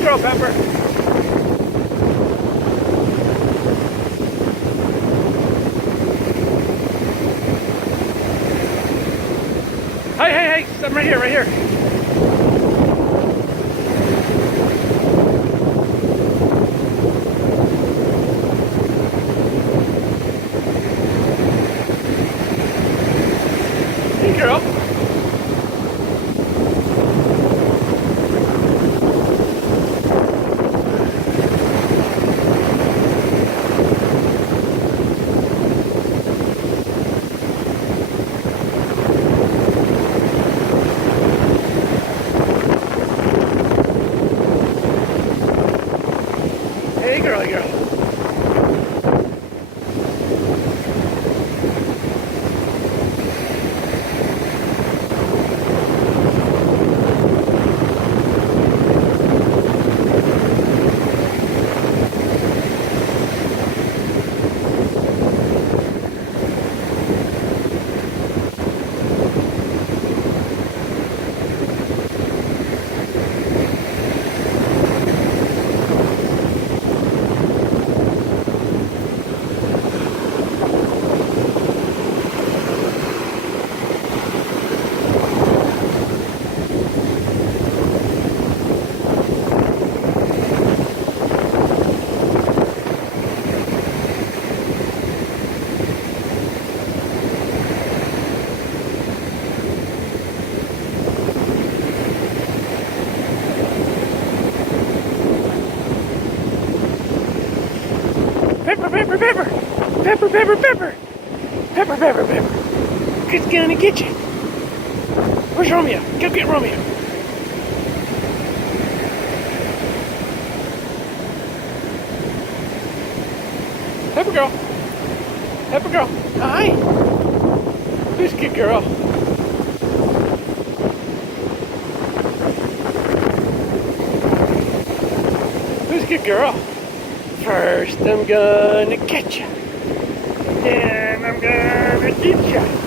Good girl, Pepper. Hey, I'm right here, right here. Hey, girl. Hey, girl, girl. Pepper, Pepper, Pepper! Pepper, Pepper, Pepper! Pepper, Pepper, Pepper! It's gonna get you! Where's Romeo? Go get Romeo! Pepper girl! Pepper girl! Hi! Who's good girl? Who's good girl? First I'm gonna catch ya, then I'm gonna eat ya.